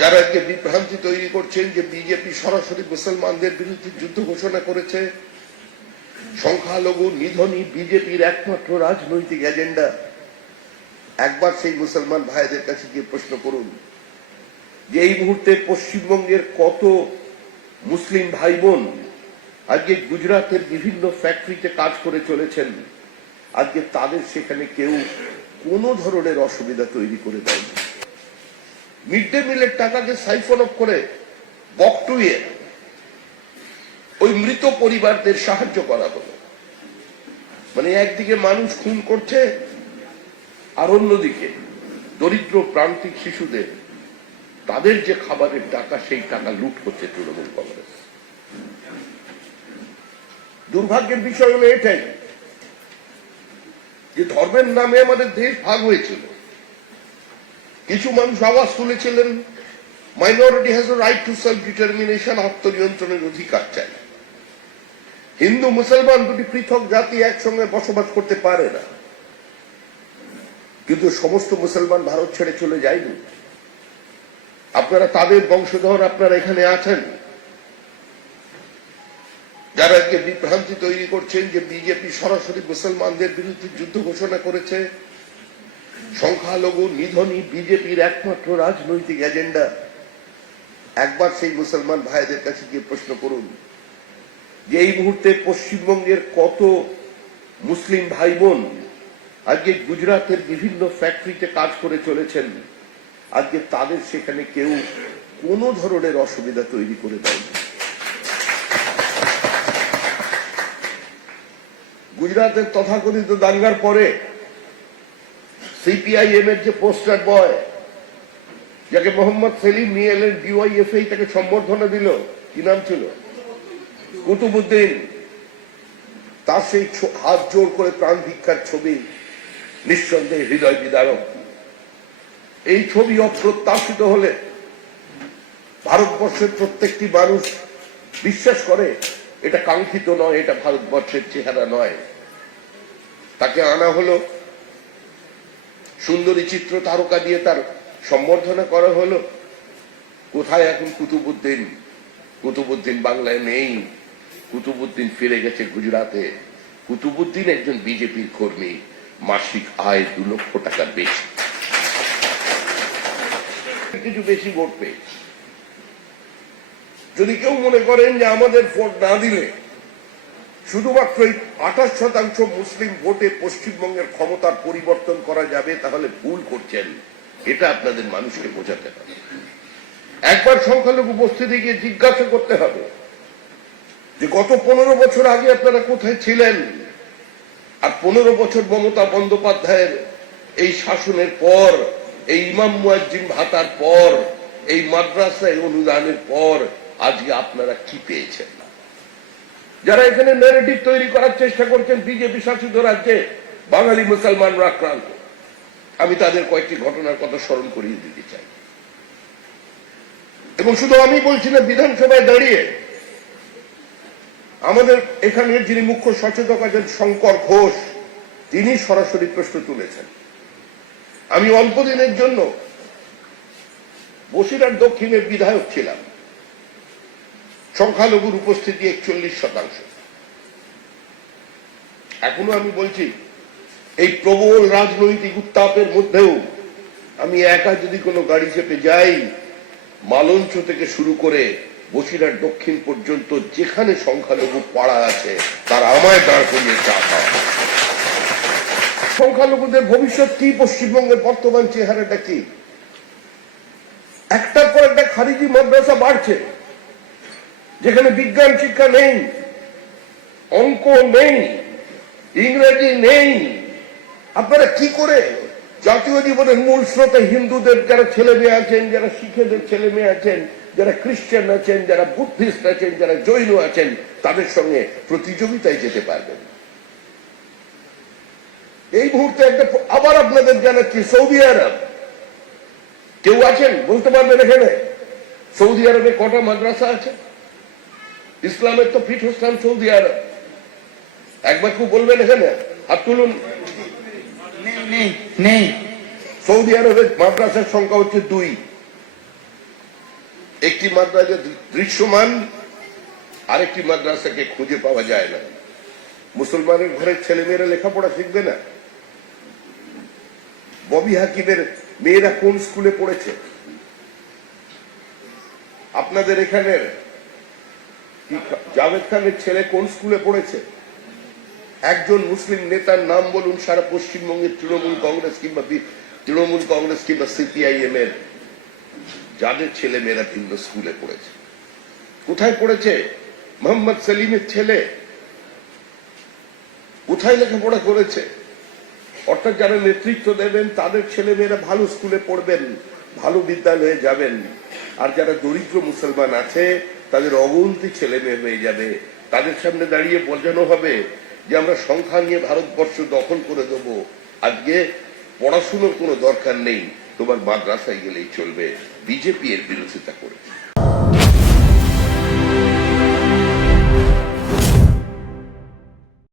যারা আজকে বিভ্রান্তি তৈরি করছেন যে বিজেপি সরাসরি মুসলমানদের বিরুদ্ধে যুদ্ধ ঘোষণা করেছে, সংখ্যালঘু নিধনই বিজেপির একমাত্র রাজনৈতিক এজেন্ডা, একবার সেই মুসলমান ভাইদের কাছে গিয়ে প্রশ্ন করুন যে এই মুহূর্তে পশ্চিমবঙ্গের কত মুসলিম ভাই বোন আজকে গুজরাটের বিভিন্ন ফ্যাক্টরিতে কাজ করে চলেছেন, আজকে তাদের সেখানে কেউ কোনো ধরনের অসুবিধা তৈরি করে দেয়নি। মিড ডে মিলের টাকাকে সাইফন অফ করে বকটুয়ে ওই মৃত পরিবারদের সাহায্য করা হলো। মানে একদিকে মানুষ খুন করছে আর অন্যদিকে দরিদ্র প্রান্তিক শিশুদের তাদের যে খাবারের টাকা সেই টাকা লুট করছে তৃণমূল কংগ্রেস। দুর্ভাগ্যের বিষয় হলো এটাই যে ধর্মের নামে আমাদের দেশ ভাগ হয়েছিল। কিছু মানুষ আওয়াজ তুলেছিলেন minority has a right to self determination, আত্মনিয়ন্ত্রণের অধিকার চাই। হিন্দু মুসলমান দুটি পৃথক জাতি একসঙ্গে বসবাস করতে পারে না, কিন্তু সমস্ত মুসলমান ভারত ছেড়ে চলে যায়নি। আপনারা তাদের বংশধর, আপনারা এখানে আছেন। যারা আজকে বিভ্রান্তি তৈরি করছেন যে বিজেপি সরাসরি মুসলমানদের বিরুদ্ধে যুদ্ধ ঘোষণা করেছে, সংখ্যালঘু নিধনই বিজেপির একমাত্র রাজনৈতিক এজেন্ডা, একবার সেই মুসলমান ভাইদের কাছে গিয়ে প্রশ্ন করুন যে এই মুহূর্তে পশ্চিমবঙ্গের কত মুসলিম ভাই বোন আজকে গুজরাটের বিভিন্ন ফ্যাক্টরিতে কাজ করে চলেছেন, আজকে তাদের সেখানে কেউ কোনো ধরনের অসুবিধা তৈরি করে দেয়নি। গুজরাটের তথাকথিত দাঙ্গার পরে সিপিআইএম এর যে পোস্টার বয় যাকে মোহাম্মদ সেলিম নিয়ে এলেন ডিওয়াইএফআই, তাকে সম্বর্ধনা দিল, কি নাম ছিল, কুতুবুদ্দিন, তার সেই হাত জোর করে প্রাণ ভিক্ষার ছবি নিঃসন্দেহে হৃদয় বিদারক। এই ছবি অপ্রত্যাশিত হলে ভারতবর্ষের প্রত্যেকটি মানুষ বিশ্বাস করে এটা কাঙ্ক্ষিত নয়, এটা ভারতবর্ষের চেহারা নয়। তাকে আনা হলো, সুন্দরী চিত্র তারকা দিয়ে তার সম্বর্ধনা করা হলো। কোথায় এখন কুতুবুদ্দিন? কুতুবুদ্দিন বাংলায় নেই, কুতুবুদ্দিন ফিরে গেছে গুজরাটে। কুতুবুদ্দিন একজন বিজেপির কর্মী, মাসিক আয় 2 লক্ষ টাকার বেশি, কিছু বেশি ভোট পেয়ে। যদি কেউ মনে করেন যে আমাদের ভোট না দিলে শুধুমাত্র 28% মুসলিম ভোটে পশ্চিমবঙ্গের ক্ষমতার পরিবর্তন করা যাবে, তাহলে ভুল করছেন। এটা আপনাদের মানুষকে বোঝাতে হবে। একবার সংখ্যালঘু উপস্থিতি গিয়ে জিজ্ঞাসা করতে হবে যে গত 15 বছর আগে আপনারা কোথায় ছিলেন, আর 15 বছর মমতা বন্দ্যোপাধ্যায়ের এই শাসনের পর, এই ইমাম মুয়াজ্জিন ভাতার পর, এই মাদ্রাসায় অনুদানের পর আজকে আপনারা কি পেয়েছেন। যারা এখানে ন্যারেটিভ তৈরি করার চেষ্টা করছেন বিজেপি শাসিত রাজ্যে বাঙালি মুসলমানরা আক্রান্ত, আমি তাদের কয়েকটি ঘটনার কথা স্মরণ করিয়ে দিতে চাই। এবং শুধু আমি বলছি না, বিধানসভায় দাঁড়িয়ে আমাদের এখানের যিনি মুখ্য সচেতক আছেন শঙ্কর ঘোষ, তিনি সরাসরি প্রশ্ন তুলেছেন। আমি অল্প দিনের জন্য বসিরহাট দক্ষিণের বিধায়ক ছিলাম, সংখ্যালঘুর উপস্থিতি 41%। এখনো আমি বলছি, এই প্রবল রাজনৈতিক উত্তাপের মধ্যেও আমি একা যদি কোনো গাড়ি চেপে যাই, মালঞ্চ থেকে শুরু করে বসিরহাট দক্ষিণ পর্যন্ত যেখানে সংখ্যালঘু পাড়া আছে তারা আমায় দাঁড় করিয়ে চা খাওয়া। সংখ্যালঘুদের ভবিষ্যৎ কি, পশ্চিমবঙ্গের বর্তমান চেহারাটা কি? একটার পর একটা খারিজি মাদ্রাসা বাড়ছে, যেখানে বিজ্ঞান শিক্ষা নেই, অঙ্ক নেই, ইংরেজি নেই। আপনারা কি করে জাতীয় জীবনের মূল স্রোতে হিন্দুদের যারা ছেলে মেয়ে আছেন, যারা শিখেদের ছেলে মেয়ে আছেন, যারা খ্রিস্টান আছেন, যারা বুদ্ধিস্ট আছেন, যারা জৈন আছেন, তাদের সঙ্গে প্রতিযোগিতায় যেতে পারবেন? এই মুহূর্তে একটা আবার আপনাদের জানাচ্ছি, সৌদি আরব কেউ আছেন বলতে পারবেন এখানে সৌদি আরবে কটা মাদ্রাসা আছে? ইসলামের তো পীঠস্থান সৌদি আরব। একবার কেউ বলবেন এখানে? হাত তুলুন। নেই। সৌদি আরবের মাদ্রাসার সংখ্যা হচ্ছে 2। একটি মাদ্রাসা দৃশ্যমান, আরেকটি মাদ্রাসাকে খুঁজে পাওয়া যায় না। মুসলমানের ঘরের ছেলেমেয়েরা লেখাপড়া শিখবে না? ববি হাকিমের মেয়েরা কোন স্কুলে পড়েছে? আপনাদের এখানের জাভেদ খানের ছেলে কোন স্কুলে পড়েছে? একজন মুসলিম নেতার নাম বলুন সারা পশ্চিমবঙ্গের তৃণমূল কংগ্রেস কিংবা সিপিআইএম এর যাদের ছেলে মেয়েরা ভিন্ন স্কুলে পড়েছে। কোথায় পড়েছে? মোহাম্মদ সেলিমের ছেলে কোথায় লেখাপড়া করেছে? অর্থাৎ যারা নেতৃত্ব দেবেন তাদের ছেলে মেয়েরা ভালো স্কুলে পড়বেন, ভালো বিদ্যালয়ে যাবেন, আর যারা দরিদ্র মুসলমান আছে তাদের অগন্তি ছেলে মেয়ে হয়ে যাবে। তাদের সামনে দাঁড়িয়ে বোঝানো হবে যে আমরা সংখ্যা নিয়ে ভারতবর্ষ দখল করে দেবো, আজকে পড়াশুনোর কোনো দরকার নেই, তোমার মাদ্রাসায় গেলেই চলবে। বিজেপি এর বিরোধিতা করবে।